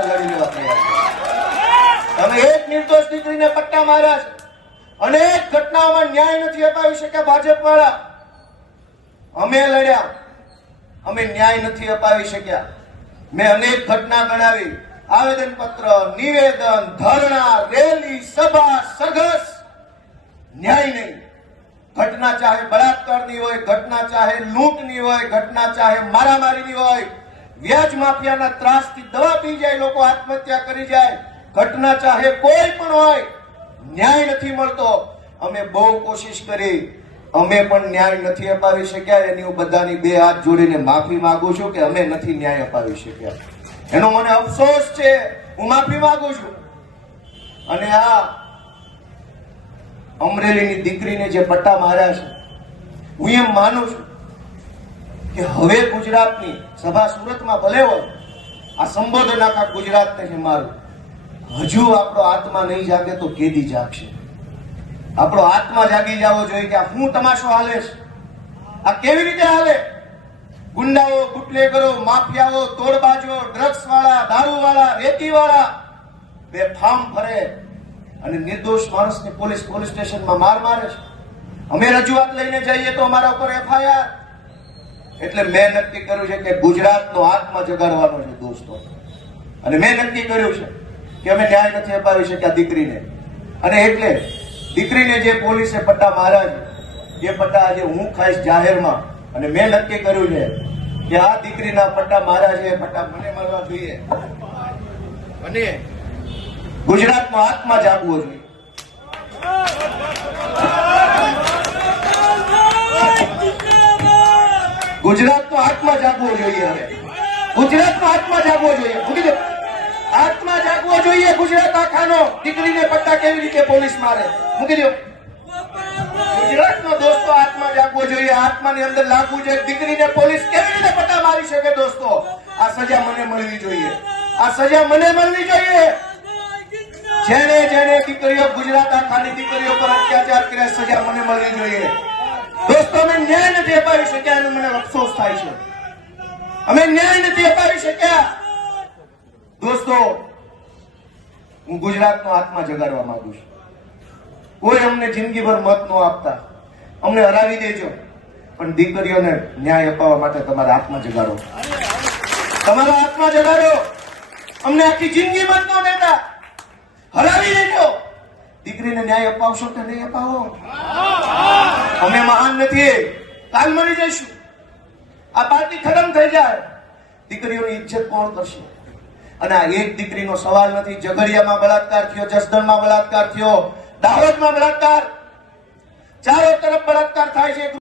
આપણે લડી લેવા તૈયાર છીએ। તમે એક નિર્દોષ દીકરીને પટ્ટા માર્યા છે, અનેક ઘટનાઓમાં ન્યાય નથી અપાવી શક્યા ભાજપ વાળા। અમે લડ્યા, અમે ન્યાય નથી અપાવી શક્યા। મેં અનેક ઘટના ગણાવી, આવેદન પત્ર, નિવેદન, ધરણા, રેલી, સભા, સરઘસ, ન્યાય નહીં। ઘટના ચાહે બળાત્કારની હોય, ઘટના ચાહે લૂંટની હોય, ઘટના ચાહે મારામારીની હોય, વ્યાજ માફિયાના ત્રાસથી દવા પી જાય, લોકો આત્મહત્યા કરી જાય, ઘટના ચાહે કોઈ પણ હોય, ન્યાય નથી મળતો। અમે બહુ કોશિશ કરી, અમે પણ ન્યાય નથી અપાવી શક્યા। એની હું બધાની બે હાથ જોડીને માફી માંગુ છું કે અમે નથી ન્યાય અપાવી શક્યા। એનો મને અફસોસ છે, હું માફી માંગુ છું। અને આ અમરેલીની દીકરીને જે પટ્ટા માર્યા છે, હું એમ માનું છું કે હવે ગુજરાતની સભા સુરતમાં ભલે હોય, આ સંબોધન આખા ગુજરાતને છે મારું, હજુ આપણો આત્મા નહીં જાગે તો કેદી જાગશે? આપણો આત્મા જાગી જવો જોઈએ કે આ શું તમાશો હાલે છે, આ કેવી રીતે હાલે? ગુંડાઓ, બુટલેગરો, માફિયાઓ, તોડબાજો, ડ્રગ્સ વાળા, દારૂ વાળા, રેતી વાળા બેફામ ફરે અને નિર્દોષ માણસને પોલીસ સ્ટેશનમાં માર મારે છે। અમે રજૂઆત લઈને જઈએ તો અમારા ઉપર FIR। એટલે મેં નક્કી કર્યું છે કે ગુજરાતનો આત્મા જગાડવાનો છે દોસ્તો, અને મેં નક્કી કર્યું છે કે અમે ન્યાય નથી અપાવી શક્યા દીકરીને, અને એટલે દીકરીને જે પોલીસે પટ્ટા માર્યા છે એ પટ્ટા આજે હું ખાઈશ જાહેરમાં। અને મેં નક્કી કર્યું છે કે આ દીકરીના પટ્ટા માર્યા છે એ પટ્ટા મને મળવા જોઈએ, અને ગુજરાતનો આત્મા જાગવો જોઈએ। ગુજરાતનો આત્મા જાગવો જોઈએ, હવે ગુજરાતનો આત્મા જાગવો જોઈએ, આત્મા જાગવો જોઈએ ગુજરાત આખાનો। દીકરીને પટ્ટા કેવી રીતે પોલીસ મારે, મૂકી દો। ગુજરાતનો દોસ્તો આત્મા જાગવો જોઈએ, આત્માની અંદર લાગવું જોઈએ। દીકરીને પોલીસ કેવી રીતે પટ્ટા મારી શકે દોસ્તો? આ સજા મને મળવી જોઈએ, આ સજા મને મળવી જોઈએ। જેને જેને દીકરીઓ, ગુજરાત આખાની દીકરીઓ પર અત્યાચાર કર્યા, સજા મને મળવી જોઈએ દોસ્તો। અમે ન્યાય નથી અપાવી શક્યા, એનો મને અફસોસ થાય છે। અમે ન્યાય નથી અપાવી શક્યા દોસ્તો। હું ગુજરાતનો આત્મા જગાડવા માંગુ છું। કોઈ અમને જિંદગીભર મત ન આપતા, અમને હરાવી દેજો, પણ દીકરીઓને ન્યાય અપાવવા માટે તમારા આત્મા જગાડો, તમારો આત્મા જગાડો। અમને આખી જિંદગી મત ન દેતા, હરાવી દેજો। દીકરીને ન્યાય અપાવશો કે નહીં અપાવો? અમે મહાન નથી, કાલ મરી જઈશું, આ પાર્ટી ખતમ થઈ જાય, દીકરીઓની ઇજ્જત કોણ કરશે? અને આ એક દીકરીનો સવાલ નથી। ઝઘડિયામાં બળાત્કાર થયો, જસદણમાં બળાત્કાર થયો, દાહોદમાં બળાત્કાર, ચારો તરફ બળાત્કાર થાય છે।